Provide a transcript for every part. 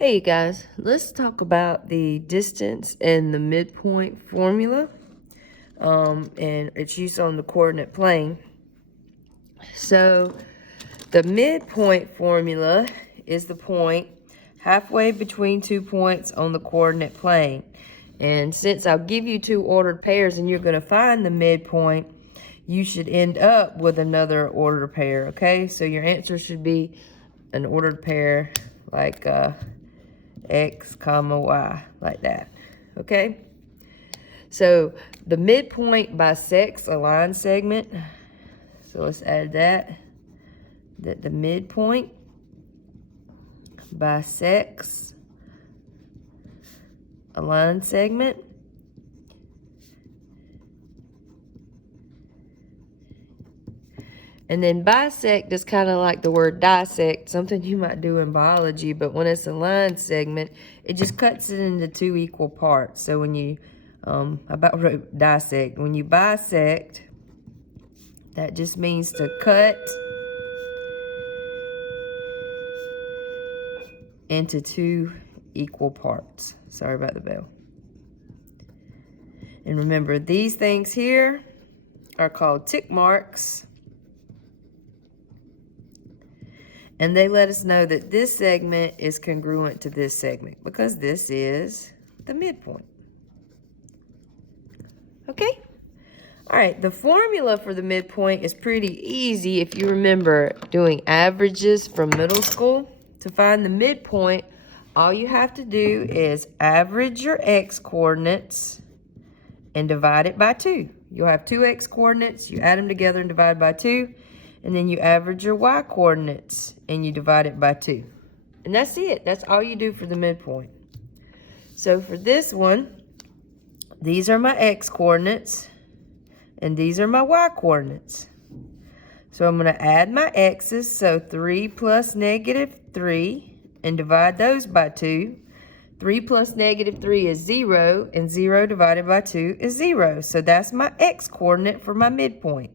Hey you guys, let's talk about the distance and the midpoint formula and its use on the coordinate plane. So the midpoint formula is the point halfway between 2 points on the coordinate plane. And since I'll give you two ordered pairs and you're going to find the midpoint, you should end up with another ordered pair, okay? So your answer should be an ordered pair like X comma Y, like that, okay? So the midpoint bisects a line segment. So let's add that the midpoint bisects a line segment. And then bisect is kind of like the word dissect, something you might do in biology, but when it's a line segment, it just cuts it into two equal parts. So when you, I about wrote dissect, when you bisect, that just means to cut into two equal parts. Sorry about the bell. And remember, these things here are called tick marks. And they let us know that this segment is congruent to this segment because this is the midpoint. Okay? All right, the formula for the midpoint is pretty easy if you remember doing averages from middle school. To find the midpoint, all you have to do is average your x coordinates and divide it by 2. You'll have 2 x coordinates, you add them together and divide by 2. And then you average your y coordinates and you divide it by 2. And that's it. That's all you do for the midpoint. So for this one, these are my x coordinates and these are my y coordinates. So I'm going to add my x's, so 3 plus negative 3, and divide those by 2. 3 plus negative 3 is 0, and 0 divided by 2 is 0. So that's my x coordinate for my midpoint.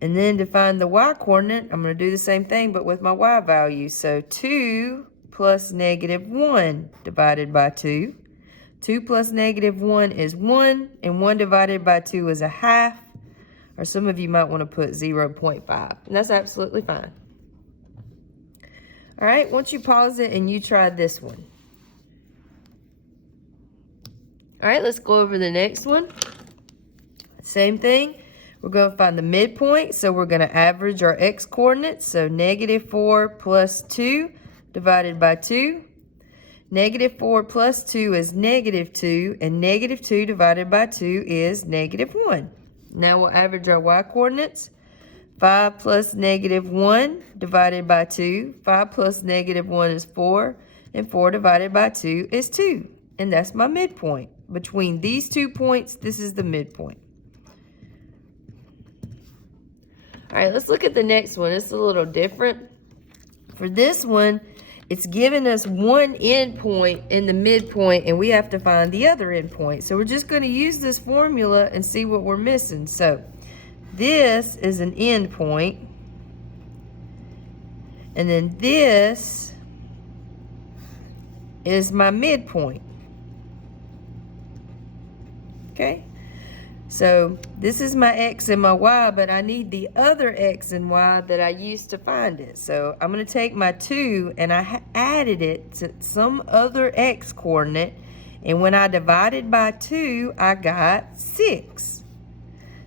And then to find the y coordinate, I'm going to do the same thing, but with my y value. So 2 plus negative 1 divided by 2. 2 plus negative 1 is 1, and 1 divided by 2 is a half. Or some of you might want to put 0.5, and that's absolutely fine. All right, once you pause it and you try this one. All right, let's go over the next one. Same thing. We're going to find the midpoint, so we're going to average our x coordinates. So negative 4 plus 2 divided by 2. Negative 4 plus 2 is negative 2, and negative 2 divided by 2 is negative 1. Now we'll average our y coordinates. 5 plus negative 1 divided by 2. 5 plus negative 1 is 4, and 4 divided by 2 is 2. And that's my midpoint. Between these 2 points, this is the midpoint. All right, let's look at the next one. It's a little different. For this one, it's giving us one endpoint in the midpoint, and we have to find the other endpoint. So we're just going to use this formula and see what we're missing. So this is an endpoint, and then this is my midpoint. Okay? So this is my x and my y, but I need the other x and y that I used to find it. So I'm going to take my 2 and I added it to some other x coordinate. And when I divided by 2, I got 6.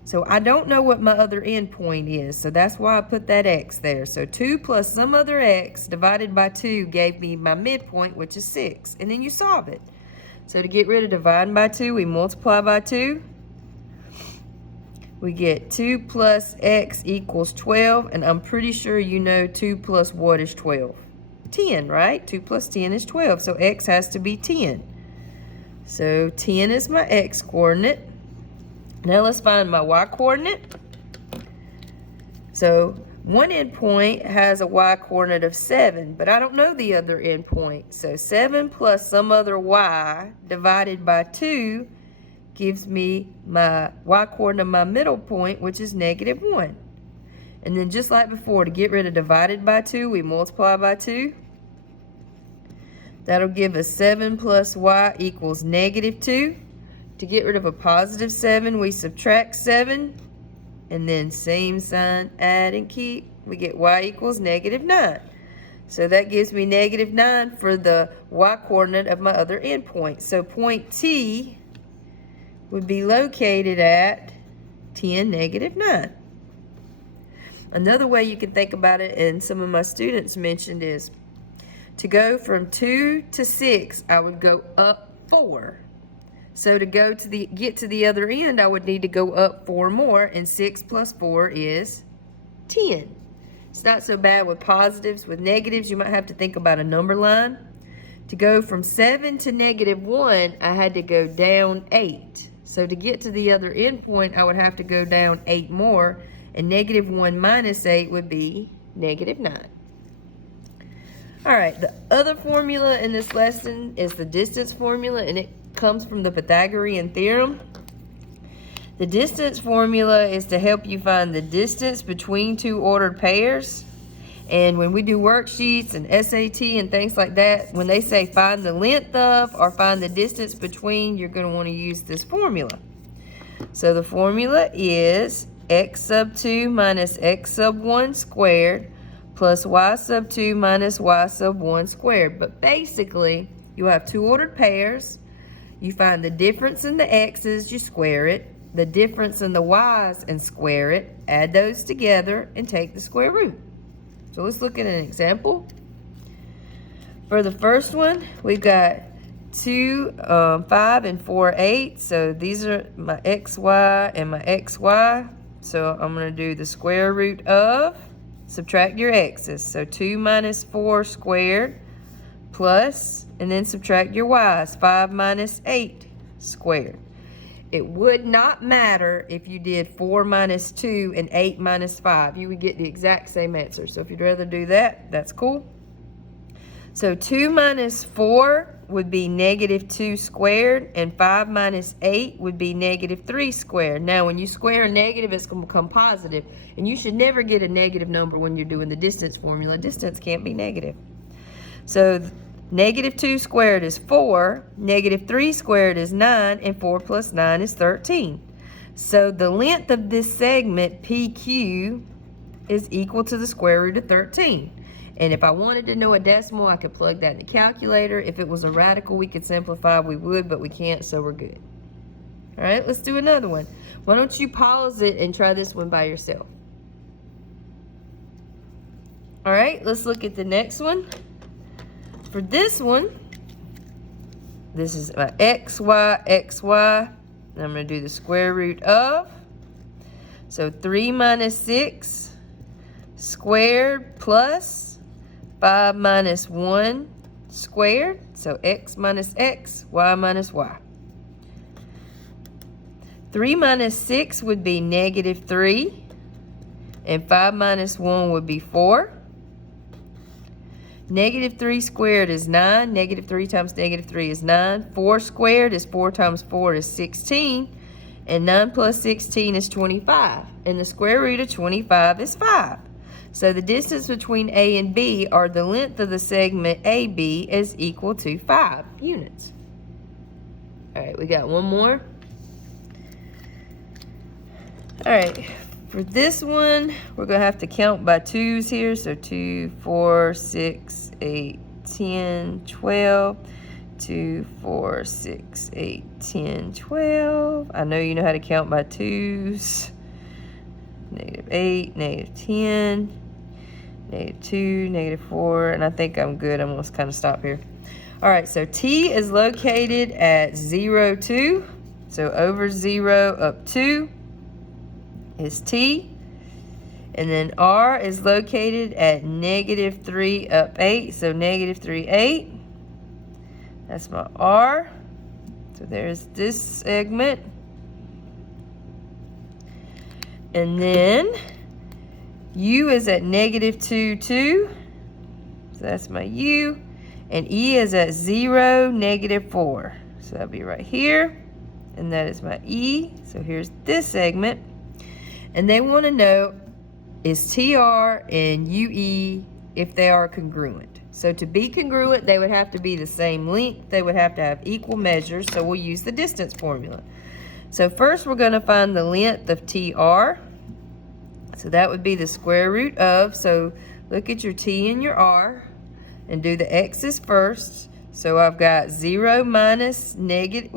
So I don't know what my other endpoint is. So that's why I put that x there. So 2 plus some other x divided by 2 gave me my midpoint, which is 6. And then you solve it. So to get rid of dividing by 2, we multiply by 2. We get 2 plus x equals 12, and I'm pretty sure you know 2 plus what is 12? 10, right? 2 plus 10 is 12, so x has to be 10. So 10 is my x coordinate. Now let's find my y coordinate. So one endpoint has a y coordinate of 7, but I don't know the other endpoint. So 7 plus some other y divided by 2 gives me my y coordinate of my middle point, which is negative 1. And then just like before, to get rid of divided by 2, we multiply by 2. That'll give us 7 plus y equals negative 2. To get rid of a positive 7, we subtract 7. And then same sign, add and keep. We get y equals negative 9. So that gives me negative 9 for the y-coordinate of my other endpoint. So point T would be located at 10, negative 9. Another way you can think about it, and some of my students mentioned, is to go from 2 to 6, I would go up 4. So to get to the other end, I would need to go up 4 more, and 6 plus 4 is 10. It's not so bad with positives. With negatives, you might have to think about a number line. To go from 7 to negative 1, I had to go down 8. So to get to the other end point, I would have to go down 8 more, and negative 1 minus 8 would be negative 9. All right, the other formula in this lesson is the distance formula, and it comes from the Pythagorean theorem. The distance formula is to help you find the distance between two ordered pairs. And when we do worksheets and SAT and things like that, when they say find the length of or find the distance between, you're going to want to use this formula. So the formula is x sub 2 minus x sub 1 squared plus y sub 2 minus y sub 1 squared. But basically, you have two ordered pairs. You find the difference in the x's, you square it. The difference in the y's and square it. Add those together and take the square root. So let's look at an example. For the first one, we've got 2, 5, and 4, 8. So these are my xy and my xy. So I'm going to do the square root of, subtract your x's. So 2 minus 4 squared plus, and then subtract your y's, 5 minus 8 squared. It would not matter if you did 4 minus 2 and 8 minus 5. You would get the exact same answer. So if you'd rather do that, that's cool. So 2 minus 4 would be negative 2 squared, and 5 minus 8 would be negative 3 squared. Now, when you square a negative, it's going to become positive, and you should never get a negative number when you're doing the distance formula. Distance can't be negative. So negative 2 squared is 4, negative 3 squared is 9, and 4 plus 9 is 13. So the length of this segment, PQ, is equal to the square root of 13. And if I wanted to know a decimal, I could plug that in the calculator. If it was a radical we could simplify, we would, but we can't, so we're good. All right, let's do another one. Why don't you pause it and try this one by yourself? All right, let's look at the next one. For this one, this is my xy. And I'm going to do the square root of. So 3 minus 6 squared plus 5 minus 1 squared. So x minus x, y minus y. 3 minus 6 would be negative 3. And 5 minus 1 would be 4. Negative 3 squared is 9. Negative 3 times negative 3 is 9. 4 squared is 4 times 4 is 16. And 9 plus 16 is 25. And the square root of 25 is 5. So the distance between A and B, or the length of the segment AB, is equal to 5 units. All right, we got one more. All right. For this one, we're going to have to count by 2's here. So 2, 4, 6, 8, 10, 12. 2, 4, 6, 8, 10, 12. I know you know how to count by 2's. Negative 8, negative 10, negative 2, negative 4. And I think I'm good. I'm going to kind of stop here. All right, so T is located at 0, 2. So over 0 up 2. Is T, and then R is located at negative 3 up 8, so negative 3, 8. That's my R. So there's this segment. And then U is at negative 2, 2. So that's my U. And E is at 0, negative 4. So that'll be right here. And that is my E. So here's this segment. And they want to know is TR and UE if they are congruent. So to be congruent, they would have to be the same length. They would have to have equal measures, so we'll use the distance formula. So first we're going to find the length of TR. So that would be the square root of, so look at your T and your R and do the X's first. So I've got 0 minus negative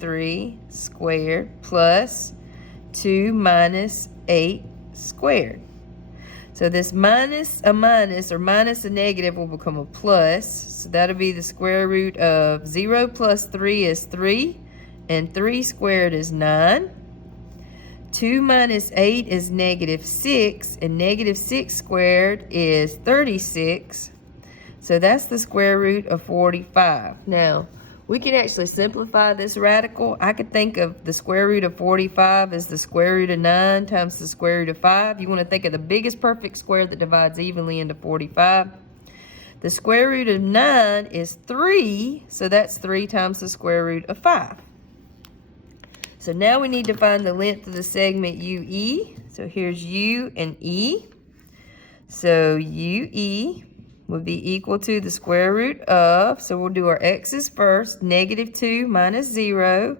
3 squared plus 2 minus 8 squared. So this minus a minus or minus a negative will become a plus. So that'll be the square root of 0 plus 3 is 3, and 3 squared is 9. 2 minus 8 is negative 6, and negative 6 squared is 36. So that's the square root of 45. Now, we can actually simplify this radical. I could think of the square root of 45 as the square root of 9 times the square root of 5. You want to think of the biggest perfect square that divides evenly into 45. The square root of 9 is 3, so that's 3 times the square root of 5. So now we need to find the length of the segment UE. So here's U and E. So UE would be equal to the square root of, so we'll do our x's first, negative 2 minus 0,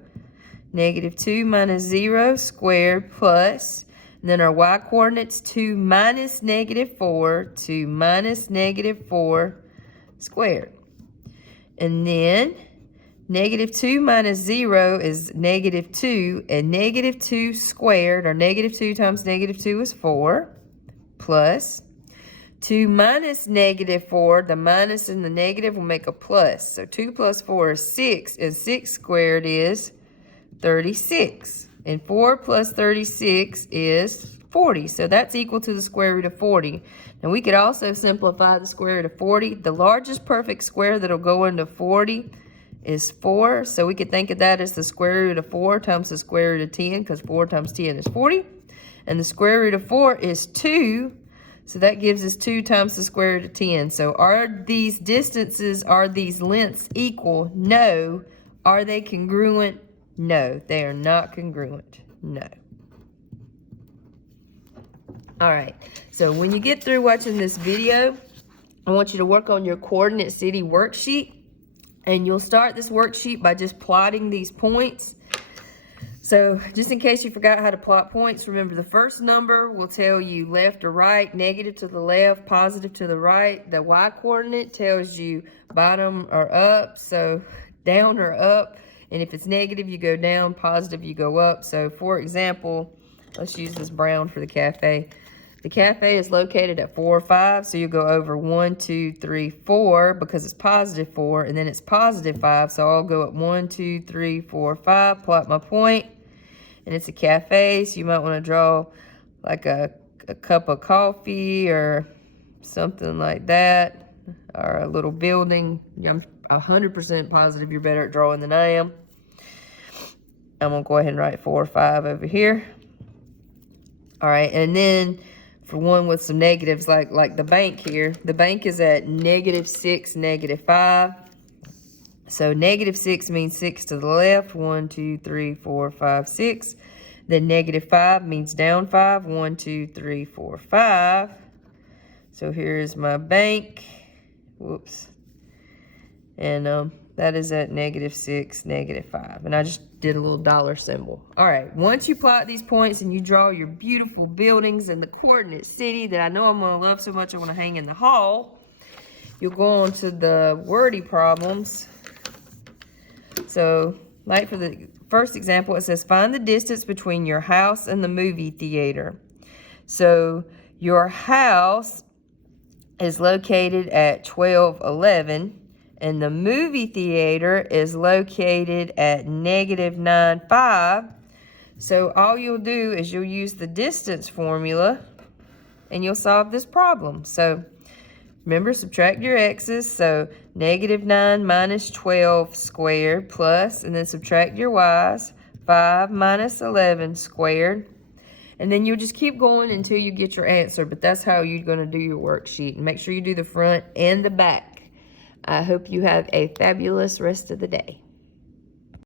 negative 2 minus 0 squared plus, and then our y coordinates 2 minus negative 4, 2 minus negative 4 squared. And then negative 2 minus 0 is negative 2, and negative 2 squared, or negative 2 times negative 2 is 4, plus 2 minus negative 4, the minus and the negative will make a plus. So 2 plus 4 is 6, and 6 squared is 36. And 4 plus 36 is 40. So that's equal to the square root of 40. Now we could also simplify the square root of 40. The largest perfect square that'll go into 40 is 4. So we could think of that as the square root of 4 times the square root of 10, because 4 times 10 is 40. And the square root of 4 is 2. So that gives us 2 times the square root of 10. So are these distances, are these lengths equal? No. Are they congruent? No. They are not congruent. No. All right. So when you get through watching this video, I want you to work on your coordinate city worksheet. And you'll start this worksheet by just plotting these points. So just in case you forgot how to plot points, remember the first number will tell you left or right, negative to the left, positive to the right. The y coordinate tells you bottom or up, so down or up. And if it's negative, you go down, positive, you go up. So for example, let's use this brown for the cafe. The cafe is located at 4 or 5, so you go over 1, 2, 3, 4 because it's positive 4, and then it's positive 5. So I'll go up 1, 2, 3, 4, 5, plot my point. And it's a cafe, so you might want to draw like a cup of coffee or something like that, or a little building. I'm 100% positive you're better at drawing than I am. I'm going to go ahead and write 4 or 5 over here. All right, and then for one with some negatives, like the bank here, the bank is at negative 6, negative 5. So negative 6 means 6 to the left, 1, 2, 3, 4, 5, 6. Then negative 5 means down 5, 1, 2, 3, 4, 5. So here's my bank. Whoops. And that is at negative 6, negative 5. And I just did a little dollar symbol. All right, once you plot these points and you draw your beautiful buildings in the coordinate city that I know I'm going to love so much I want to hang in the hall, you'll go on to the wordy problems. So, like for the first example, it says find the distance between your house and the movie theater. So, your house is located at 1211, and the movie theater is located at negative 95. So, all you'll do is you'll use the distance formula, and you'll solve this problem. So, remember, subtract your x's, so negative 9 minus 12 squared plus, and then subtract your y's, 5 minus 11 squared. And then you'll just keep going until you get your answer, but that's how you're going to do your worksheet. And make sure you do the front and the back. I hope you have a fabulous rest of the day.